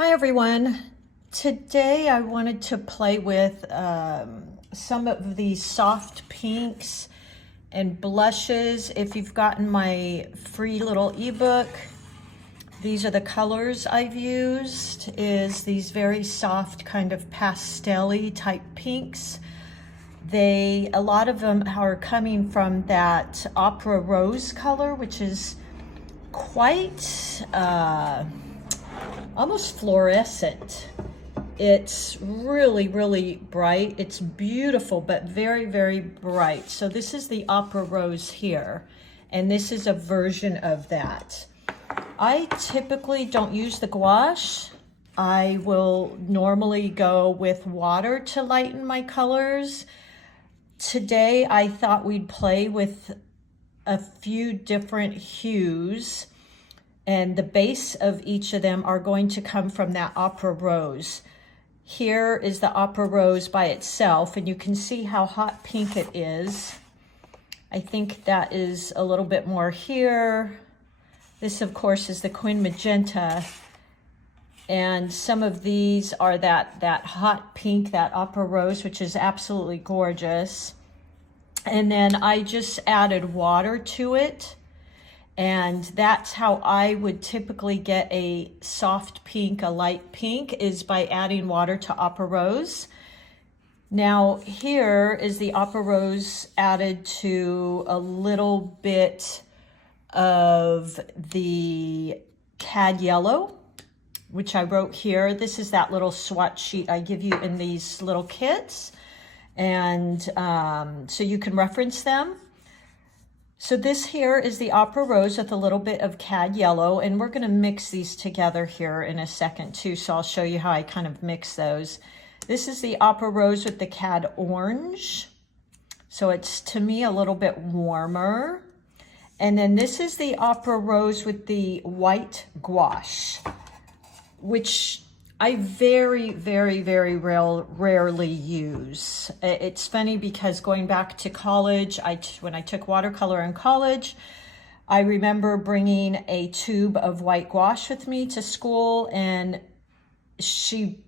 Hi everyone. Today I wanted to play with some of these soft pinks and blushes. If you've gotten my free little ebook, these are the colors I've used, is these very soft kind of pastel-y type pinks. A lot of them are coming from that opera rose color, which is quite almost fluorescent. It's really, really bright. It's beautiful, but very, very bright. So this is the opera rose here, and this is a version of that. I typically don't use the gouache. I will normally go with water to lighten my colors. Today, I thought we'd play with a few different hues, and the base of each of them are going to come from that opera rose. Here is the opera rose by itself, and you can see how hot pink it is. I think that is a little bit more here. This, of course, is the Quin Magenta, and some of these are that hot pink, that opera rose, which is absolutely gorgeous. And then I just added water to it. And that's how I would typically get a soft pink, a light pink, is by adding water to opera rose. Now here is the opera rose added to a little bit of the cad yellow, which I wrote here. This is that little swatch sheet I give you in these little kits. And so you can reference them. So this here is the opera rose with a little bit of cad yellow, and we're going to mix these together here in a second too, so I'll show you how I kind of mix those. This is the opera rose with the cad orange, so it's, to me, a little bit warmer. And then this is the opera rose with the white gouache, which I very, very, very rarely use. It's funny because going back to college, when I took watercolor in college, I remember bringing a tube of white gouache with me to school, and she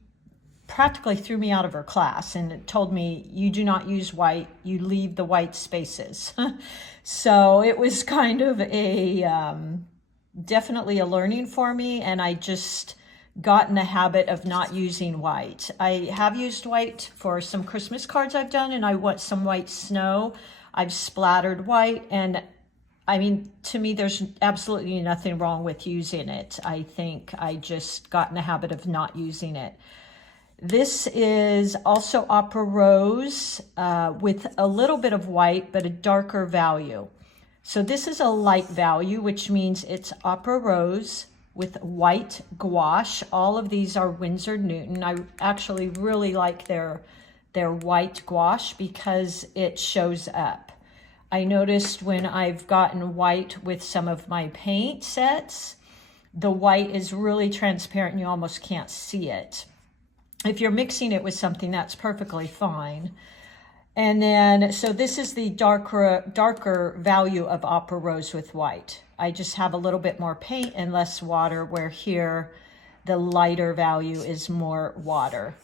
practically threw me out of her class and told me, you do not use white, you leave the white spaces. So it was kind of definitely a learning for me, and I just got in the habit of not using white. I have used white for some Christmas cards I've done, and I want some white snow. I've splattered white, and I mean, to me, there's absolutely nothing wrong with using it. I think I just got in the habit of not using it. This is also opera rose with a little bit of white, but a darker value. So this is a light value, which means it's opera rose with white gouache. All of these are Winsor and Newton. I actually really like their white gouache because it shows up. I noticed when I've gotten white with some of my paint sets, the white is really transparent and you almost can't see it. If you're mixing it with something, that's perfectly fine. And then, so this is the darker value of opera rose with white. I just have a little bit more paint and less water, where here the lighter value is more water.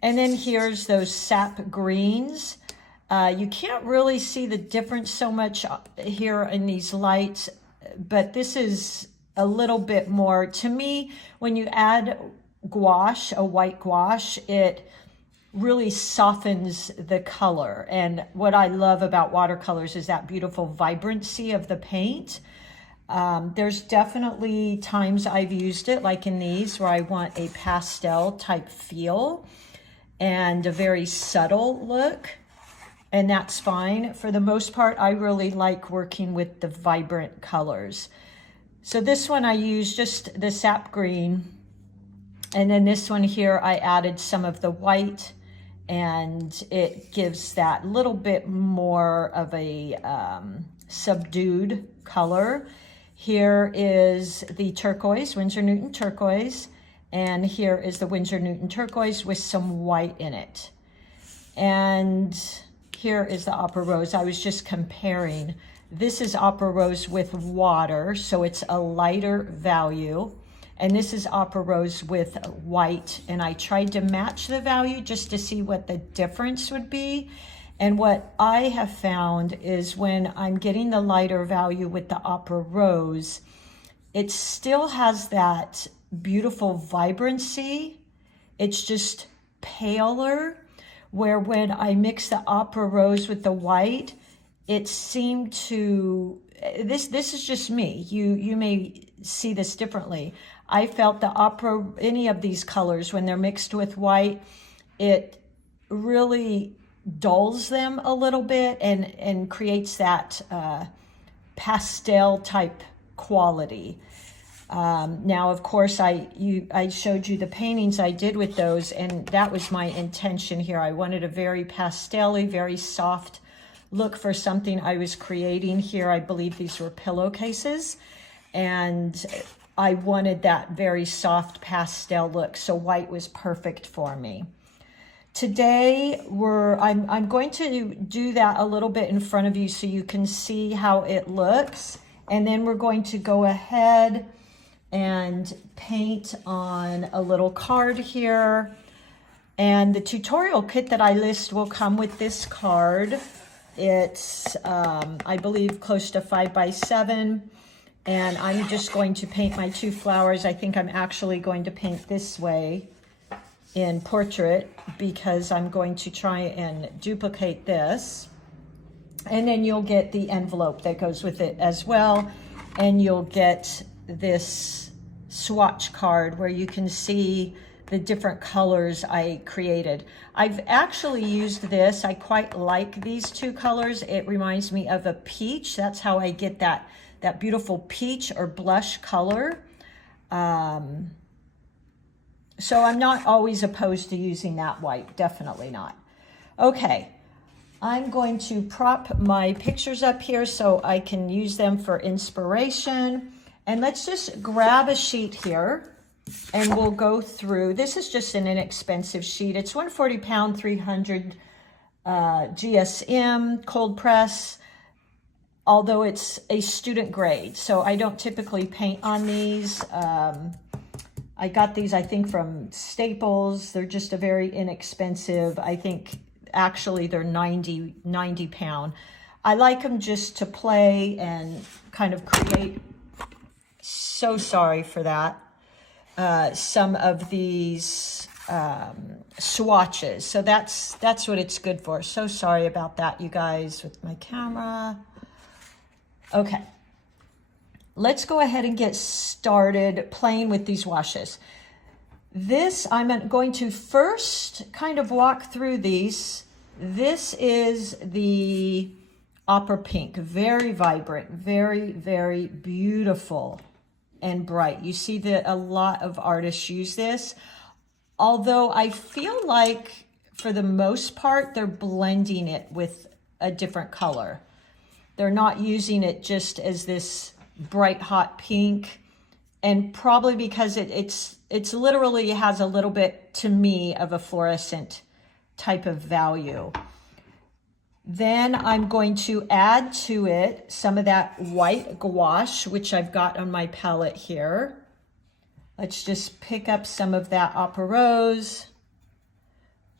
And then here's those sap greens. You can't really see the difference so much here in these lights, but this is a little bit more. To me, when you add gouache, a white gouache, it really softens the color. And what I love about watercolors is that beautiful vibrancy of the paint. There's definitely times I've used it, like in these, where I want a pastel type feel and a very subtle look, and that's fine. For the most part, I really like working with the vibrant colors. So this one I use just the sap green, and then this one here I added some of the white, and it gives that little bit more of a subdued color. Here is the turquoise, Winsor and Newton turquoise, and here is the Winsor and Newton turquoise with some white in it. And here is the opera rose. I was just comparing. This is opera rose with water, so it's a lighter value. And this is Opera Rose with white. And I tried to match the value just to see what the difference would be. And what I have found is when I'm getting the lighter value with the Opera Rose, it still has that beautiful vibrancy. It's just paler, where when I mix the Opera Rose with the white, it seemed to, this is just me. You may see this differently. I felt the any of these colors, when they're mixed with white, it really dulls them a little bit and creates that pastel type quality. Now, of course, I showed you the paintings I did with those, and that was my intention here. I wanted a very pastel-y, very soft look for something I was creating here. I believe these were pillowcases, and I wanted that very soft pastel look, so white was perfect for me. Today, I'm going to do that a little bit in front of you so you can see how it looks, and then we're going to go ahead and paint on a little card here. And the tutorial kit that I list will come with this card. It's, I believe, close to 5 by 7. And I'm just going to paint my 2 flowers. I think I'm actually going to paint this way in portrait because I'm going to try and duplicate this. And then you'll get the envelope that goes with it as well. And you'll get this swatch card where you can see the different colors I created. I've actually used this. I quite like these 2 colors. It reminds me of a peach. That's how I get that beautiful peach or blush color. So I'm not always opposed to using that white, definitely not. Okay, I'm going to prop my pictures up here so I can use them for inspiration. And let's just grab a sheet here and we'll go through. This is just an inexpensive sheet. It's 140 pound, 300 GSM, cold press, although it's a student grade. So I don't typically paint on these. I got these, I think, from Staples. They're just a very inexpensive, I think, actually they're 90 pound. I like them just to play and kind of create, so sorry for that, some of these swatches. So that's what it's good for. So sorry about that, you guys, with my camera. Okay. Let's go ahead and get started playing with these washes. This, I'm going to first kind of walk through these. This is the Opera Pink, very vibrant, very, very beautiful and bright. You see that a lot of artists use this, although I feel like for the most part, they're blending it with a different color. They're not using it just as this bright hot pink, and probably because it's literally has a little bit, to me, of a fluorescent type of value. Then I'm going to add to it some of that white gouache, which I've got on my palette here. Let's just pick up some of that Opera Rose,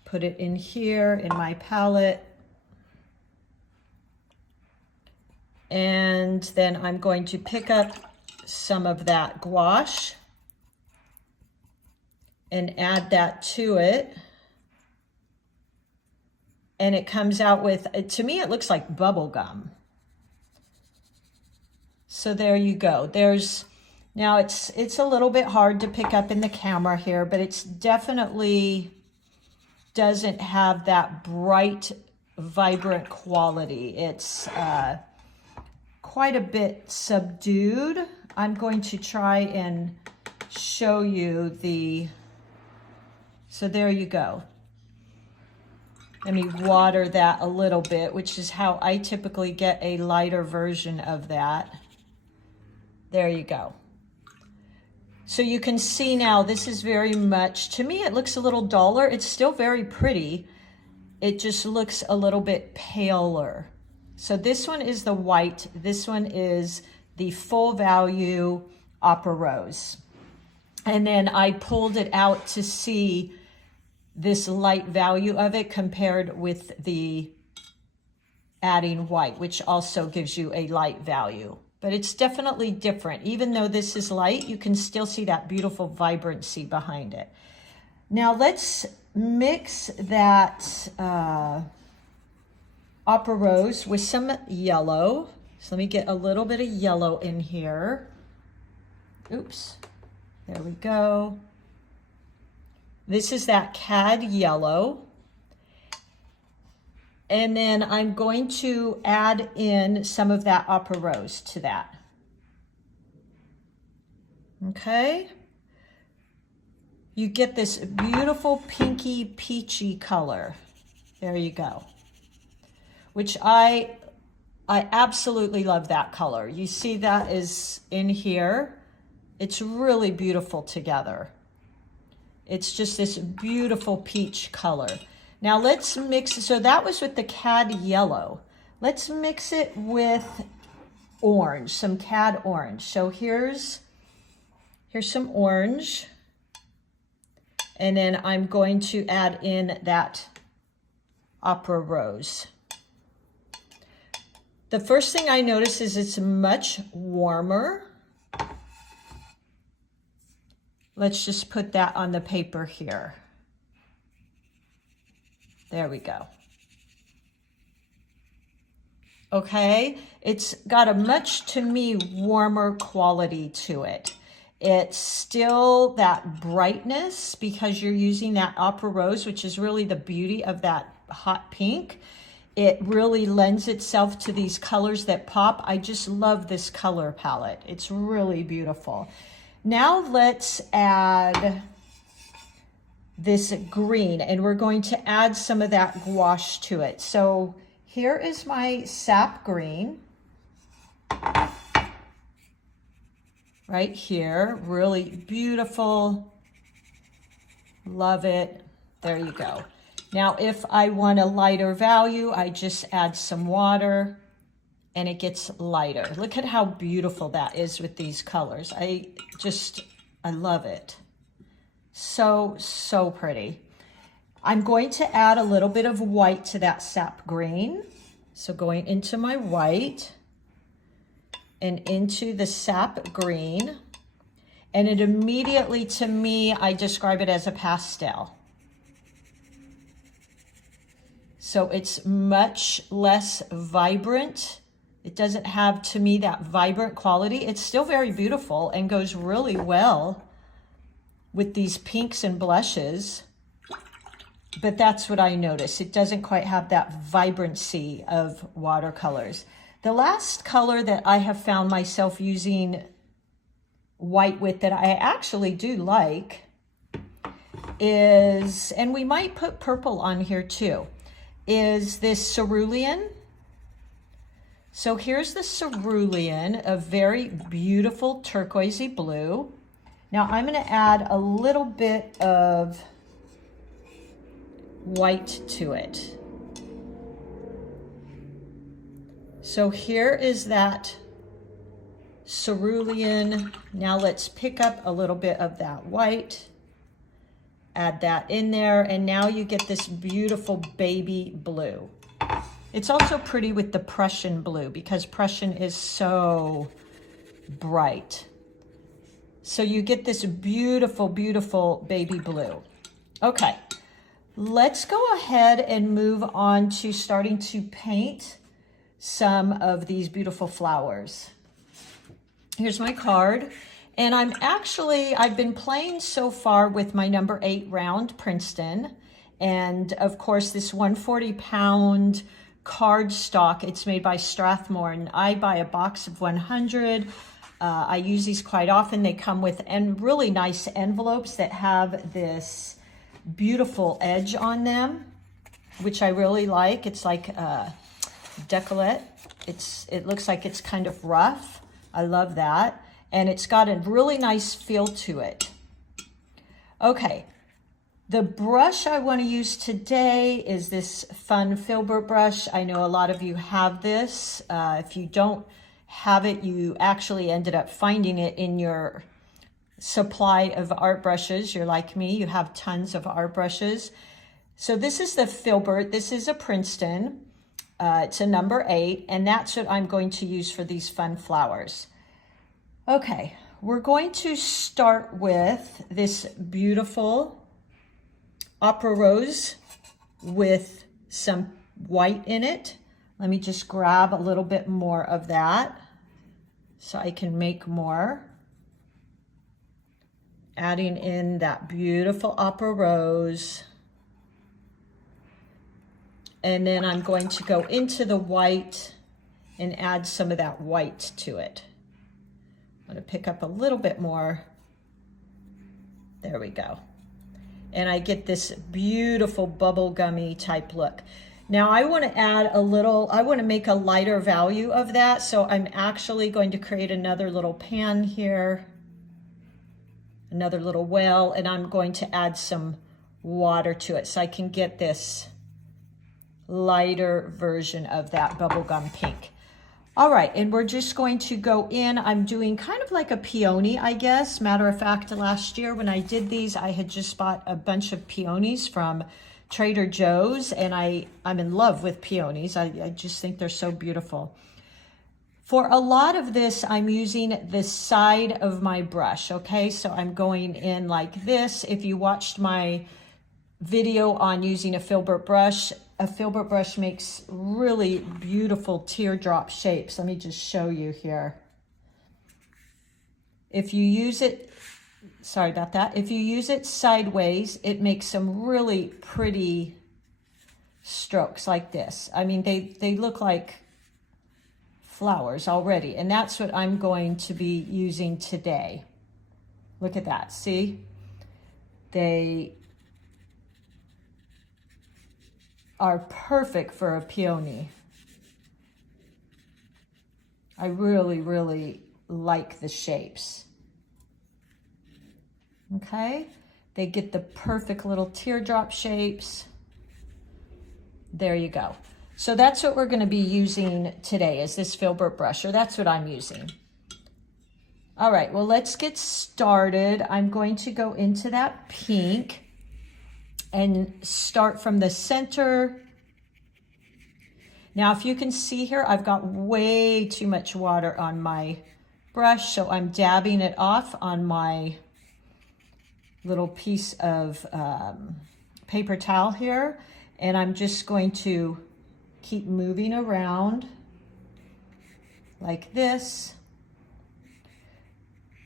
put it in here in my palette. And then I'm going to pick up some of that gouache and add that to it. And it comes out with, to me, it looks like bubble gum. So there you go. Now it's a little bit hard to pick up in the camera here, but it's definitely doesn't have that bright, vibrant quality. It's quite a bit subdued. I'm going to try and show you so there you go. Let me water that a little bit, which is how I typically get a lighter version of that. There you go. So you can see now, this is very much, to me, it looks a little duller. It's still very pretty. It just looks a little bit paler. So this one is the white. This one is the full value Opera Rose. And then I pulled it out to see this light value of it compared with the adding white, which also gives you a light value. But it's definitely different. Even though this is light, you can still see that beautiful vibrancy behind it. Now let's mix that Opera Rose with some yellow. So let me get a little bit of yellow in here. Oops, there we go. This is that cad yellow. And then I'm going to add in some of that Opera Rose to that. Okay. You get this beautiful pinky peachy color. There you go. Which I absolutely love that color. You see that is in here. It's really beautiful together. It's just this beautiful peach color. Now let's mix, so that was with the cad yellow. Let's mix it with orange, some cad orange. So here's some orange. And then I'm going to add in that Opera Rose. The first thing I notice is it's much warmer. Let's just put that on the paper here. There we go. Okay, it's got a much, to me, warmer quality to it. It's still that brightness because you're using that Opera Rose, which is really the beauty of that hot pink. It really lends itself to these colors that pop. I just love this color palette. It's really beautiful. Now let's add this green, and we're going to add some of that gouache to it. So here is my sap green. Right here, really beautiful. Love it. There you go. Now, if I want a lighter value, I just add some water and it gets lighter. Look at how beautiful that is with these colors. I love it. So, so pretty. I'm going to add a little bit of white to that sap green. So going into my white and into the sap green. And it immediately, to me, I describe it as a pastel. So it's much less vibrant. It doesn't have, to me, that vibrant quality. It's still very beautiful and goes really well with these pinks and blushes. But that's what I notice. It doesn't quite have that vibrancy of watercolors. The last color that I have found myself using white with that I actually do like is, and we might put purple on here too, is this cerulean. So here's the cerulean, a very beautiful turquoisey blue. Now I'm going to add a little bit of white to it. So here is that cerulean. Now let's pick up a little bit of that white, add that in there, and now you get this beautiful baby blue. It's also pretty with the Prussian blue because Prussian is so bright. So you get this beautiful, beautiful baby blue. Okay, let's go ahead and move on to starting to paint some of these beautiful flowers. Here's my card. And I've been playing so far with my number 8 round Princeton. And of course, this 140-pound cardstock, it's made by Strathmore, and I buy a box of 100. I use these quite often. They come with really nice envelopes that have this beautiful edge on them, which I really like. It's like a decollete. It looks like it's kind of rough. I love that. And it's got a really nice feel to it. Okay, the brush I want to use today is this fun filbert brush. I know a lot of you have this. If you don't have it, you actually ended up finding it in your supply of art brushes. You're like me, you have tons of art brushes. So this is the filbert. This is a Princeton. It's a number 8, and that's what I'm going to use for these fun flowers. Okay, we're going to start with this beautiful opera rose with some white in it. Let me just grab a little bit more of that so I can make more. Adding in that beautiful opera rose. And then I'm going to go into the white and add some of that white to it. I'm going to pick up a little bit more. There we go. And I get this beautiful bubblegummy type look. Now I want to add a little, I want to make a lighter value of that. So I'm actually going to create another little pan here, another little well, and I'm going to add some water to it so I can get this lighter version of that bubblegum pink. All right, and we're just going to go in. I'm doing kind of like a peony, I guess. Matter of fact, last year when I did these, I had just bought a bunch of peonies from Trader Joe's, and I'm in love with peonies. I just think they're so beautiful. For a lot of this, I'm using the side of my brush, okay? So I'm going in like this. If you watched my video on using a filbert brush makes really beautiful teardrop shapes. Let me just show you here. If you use it, sorry about that. If you use it sideways, it makes some really pretty strokes like this. I mean, they look like flowers already, and that's what I'm going to be using today. Look at that, see? They are perfect for a peony. I really, really like the shapes. Okay, they get the perfect little teardrop shapes. There you go. So that's what we're going to be using today, is this filbert brush, or that's what I'm using. All right, well, let's get started. I'm going to go into that pink and start from the center. Now, if you can see here, I've got way too much water on my brush, so I'm dabbing it off on my little piece of paper towel here, and I'm just going to keep moving around like this.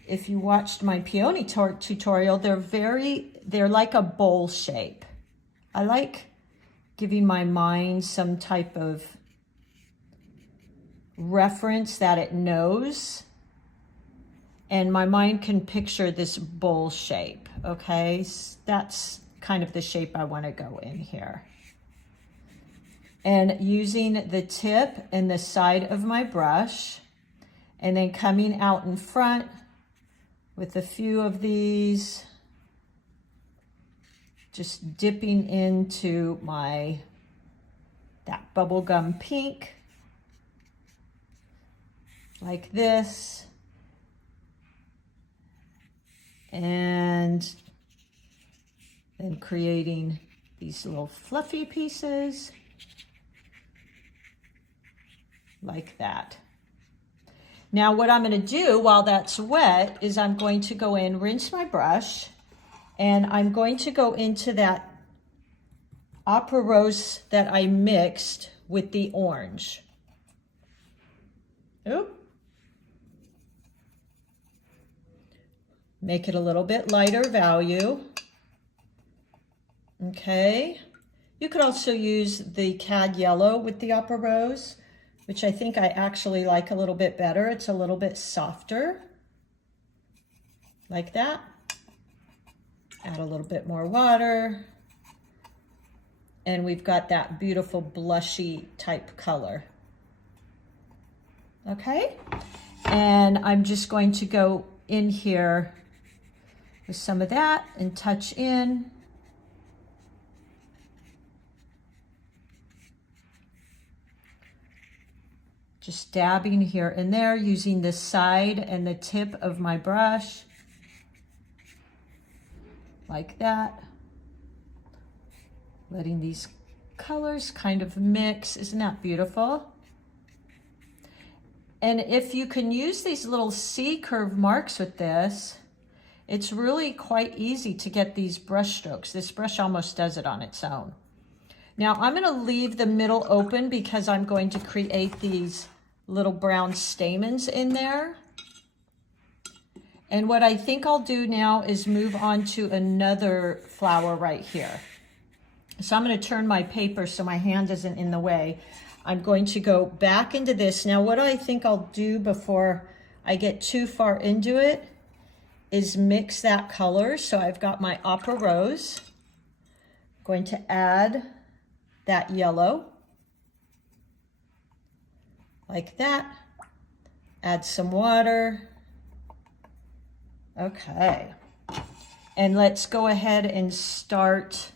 If you watched my peony tutorial, they're like a bowl shape. I like giving my mind some type of reference that it knows, and my mind can picture this bowl shape, okay? That's kind of the shape I want to go in here. And using the tip and the side of my brush, and then coming out in front with a few of these, just dipping into that bubblegum pink, like this, and then creating these little fluffy pieces, like that. Now what I'm going to do while that's wet is I'm going to go in, rinse my brush, and I'm going to go into that opera rose that I mixed with the orange. Oop. Make it a little bit lighter value. Okay. You could also use the cad yellow with the opera rose, which I think I actually like a little bit better. It's a little bit softer, like that. Add a little bit more water, and we've got that beautiful blushy type color. Okay, and I'm just going to go in here with some of that and touch in. Just dabbing here and there using the side and the tip of my brush. like that. Letting these colors kind of mix. Isn't that beautiful? And if you can use these little C curve marks with this, it's really quite easy to get these brush strokes. This brush almost does it on its own. Now I'm going to leave the middle open because I'm going to create these little brown stamens in there. And what I think I'll do now is move on to another flower right here. So I'm going to turn my paper so my hand isn't in the way. I'm going to go back into this. Now what I think I'll do before I get too far into it is mix that color. So I've got my Opera Rose. I'm going to add that yellow. Like that. Add some water. Okay. And let's go ahead and start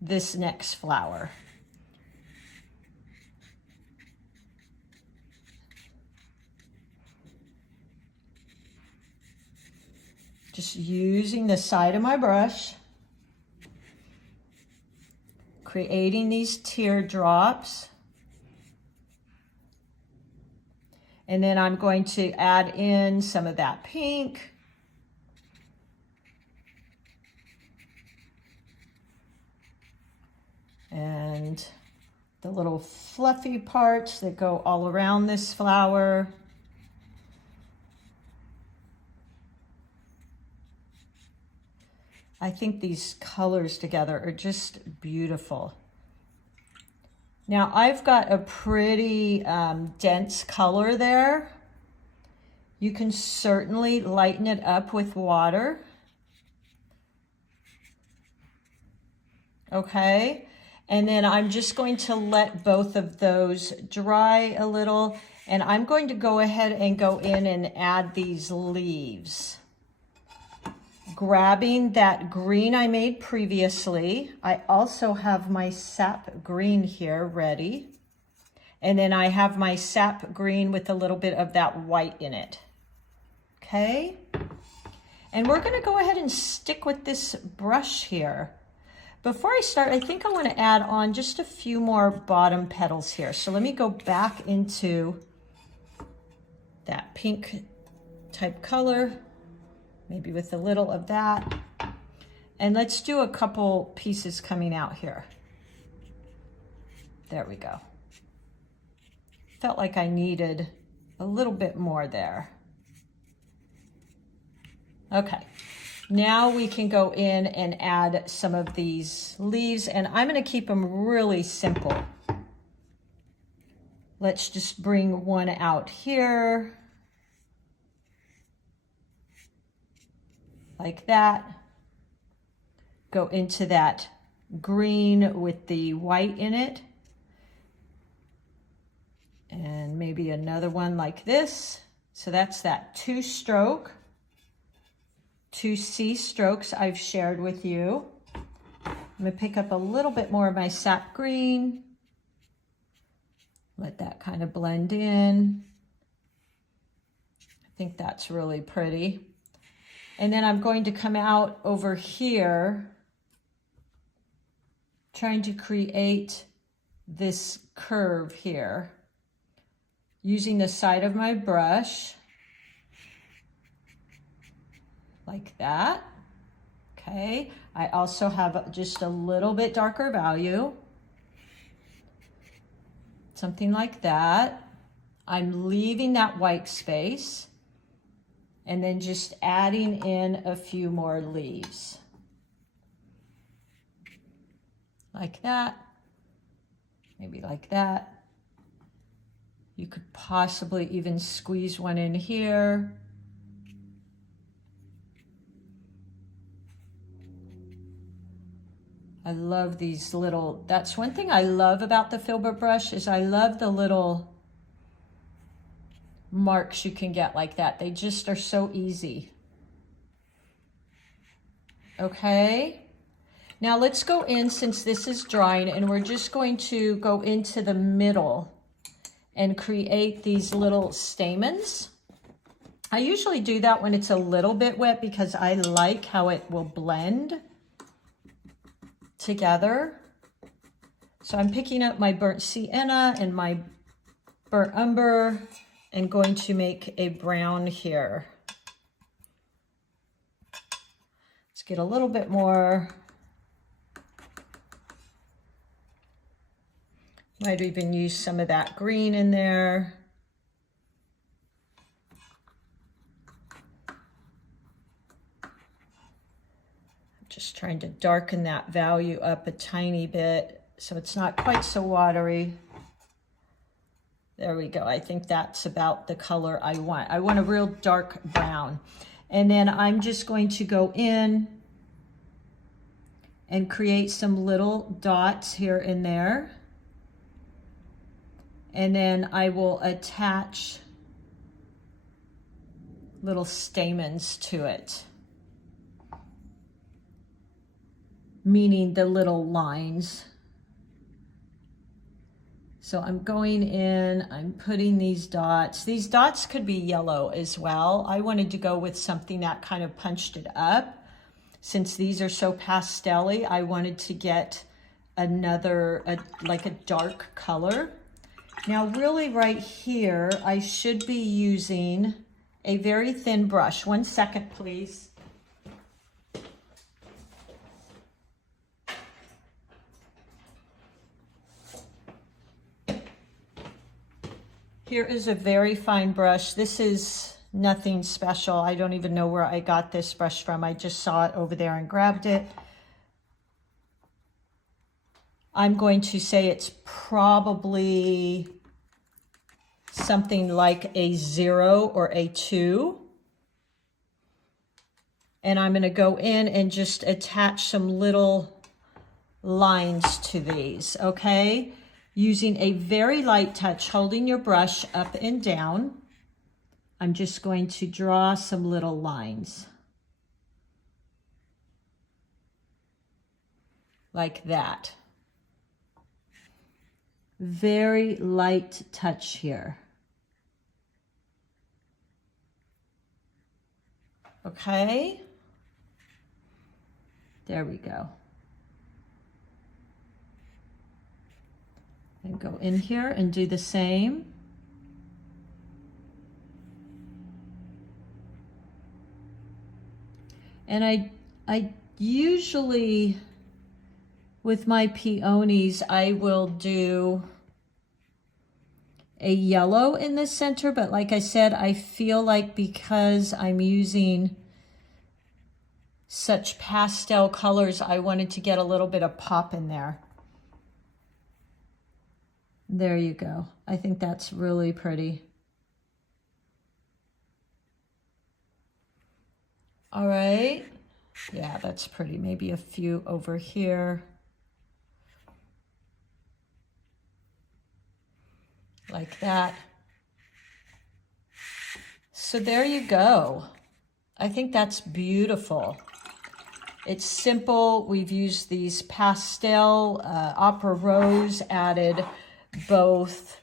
this next flower. Just using the side of my brush, creating these teardrops. And then I'm going to add in some of that pink. And the little fluffy parts that go all around this flower. I think these colors together are just beautiful. Now I've got a pretty dense color there. You can certainly lighten it up with water. Okay. And then I'm just going to let both of those dry a little, and I'm going to go ahead and go in and add these leaves. Grabbing that green I made previously. I also have my sap green here ready. And then I have my sap green with a little bit of that white in it. Okay. And we're going to go ahead and stick with this brush here. Before I start, I think I want to add on just a few more bottom petals here. So let me go back into that pink type color, maybe with a little of that. And let's do a couple pieces coming out here. There we go. Felt like I needed a little bit more there. Okay. Now we can go in and add some of these leaves, and I'm going to keep them really simple. Let's just bring one out here. Like that. Go into that green with the white in it. And maybe another one like this. So that's that 2-stroke. 2 C strokes I've shared with you. I'm going to pick up a little bit more of my sap green. Let that kind of blend in. I think that's really pretty. And then I'm going to come out over here, trying to create this curve here, using the side of my brush. Like that. Okay. I also have just a little bit darker value. Something like that. I'm leaving that white space and then just adding in a few more leaves. Like that. Maybe like that. You could possibly even squeeze one in here. I love these little, that's one thing I love about the filbert brush is I love the little marks you can get like that. They just are so easy. Okay. Now let's go in, since this is drying, and we're just going to go into the middle and create these little stamens. I usually do that when it's a little bit wet because I like how it will blend together. So I'm picking up my burnt sienna and my burnt umber and going to make a brown here. Let's get a little bit more. Might even use some of that green in there. Just trying to darken that value up a tiny bit so it's not quite so watery. There we go. I think that's about the color I want. I want a real dark brown. And then I'm just going to go in and create some little dots here and there. And then I will attach little stamens to it, meaning the little lines. So I'm going in, I'm putting these dots. These dots could be yellow as well. I wanted to go with something that kind of punched it up. Since these are so pastel-y, I wanted to get like a dark color. Now really right here, I should be using a very thin brush. 1 second, please. Here is a very fine brush. This is nothing special. I don't even know where I got this brush from. I just saw it over there and grabbed it. I'm going to say it's probably something like a 0 or a 2. And I'm going to go in and just attach some little lines to these, okay? Using a very light touch, holding your brush up and down. I'm just going to draw some little lines. Like that. Very light touch here. Okay. There we go. And go in here and do the same. And I usually, with my peonies, I will do a yellow in the center, but like I said, I feel like because I'm using such pastel colors, I wanted to get a little bit of pop in there. There you go. I think that's really pretty. All right. Yeah, that's pretty. Maybe a few over here. Like that. So there you go. I think that's beautiful. It's simple. We've used these pastel opera rose, added both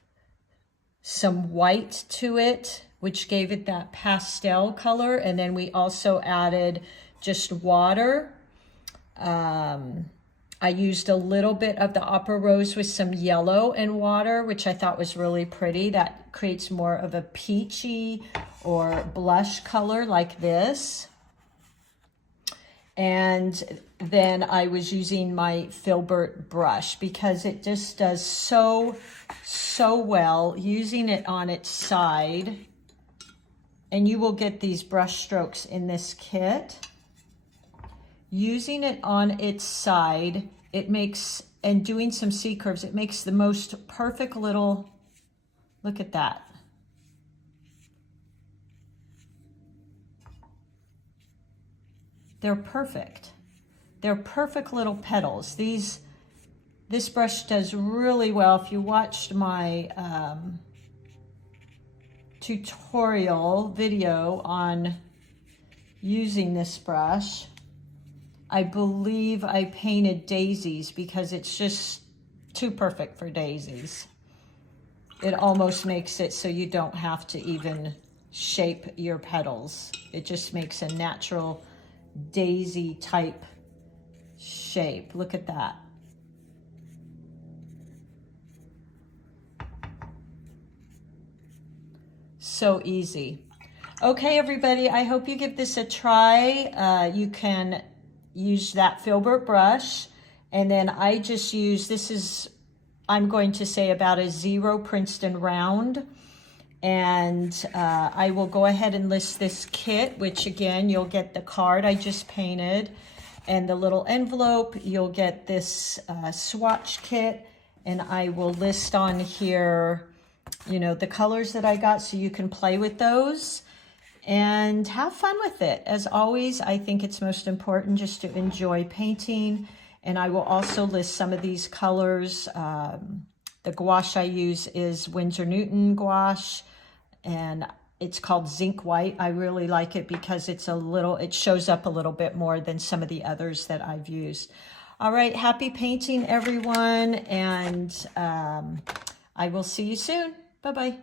some white to it, which gave it that pastel color, and then we also added just water. I used a little bit of the opera rose with some yellow and water, which I thought was really pretty. That creates more of a peachy or blush color like this. And then I was using my filbert brush because it just does so well, using it on its side. And you will get these brush strokes in this kit. Using it on its side, it makes, and doing some C curves, it makes the most perfect little, look at that. They're perfect. They're perfect little petals. This brush does really well. If you watched my tutorial video on using this brush, I believe I painted daisies because it's just too perfect for daisies. It almost makes it so you don't have to even shape your petals. It just makes a natural daisy type shape. Look at that. So easy. Okay, everybody, I hope you give this a try. You can use that filbert brush, and then I just use, this is, I'm going to say about a 0 Princeton round. And I will go ahead and list this kit, which again, you'll get the card I just painted and the little envelope. You'll get this swatch kit, and I will list on here, you know, the colors that I got so you can play with those and have fun with it. As always, I think it's most important just to enjoy painting. And I will also list some of these colors. The gouache I use is Winsor and Newton gouache, and it's called zinc white. I really like it because it's a little, it shows up a little bit more than some of the others that I've used. All right, happy painting, everyone, and I will see you soon. Bye-bye.